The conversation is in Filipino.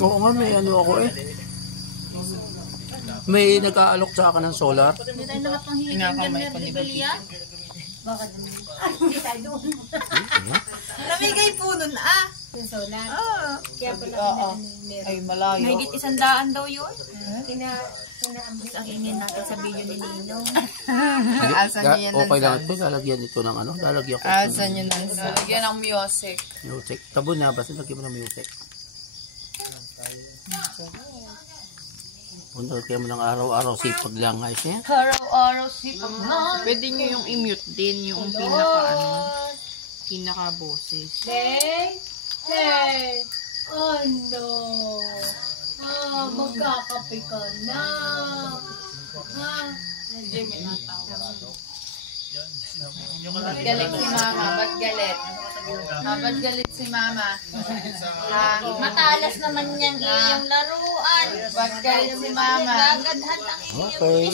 Oo nga, may ano ako eh. May nag-aalok sa akin ng solar. Hindi tayo nakapanghihingan dyan, Merdibelia. Bakit naman? Hindi tayo doon. Namigay po nun, yung solar. Kaya pala meron. Ay, malayo. Mahigit 100 daw yun. Ang ingin natin sa video ni Ninong. Asan niyo yan? Okay lang ito. Lalagyan ito ng ano. Lalagyan ko. Asan niyo ng lalagyan ng music. Music. Tabo na. Basta lagyan mo ng music. Punta kayo mo ng araw-araw. Sipag lang. Ayos niya. Araw-araw sipag na. Pwede nyo yung i-mute din yung pinaka-boses. Hey! Hey! Ano? Magkakape ka na. Ba't galit si mama? Ba't galit? Ba't galit si mama? Matalas naman niyang iyong laruan. Ba't galit si mama? Gagadhan ang iyong Okay.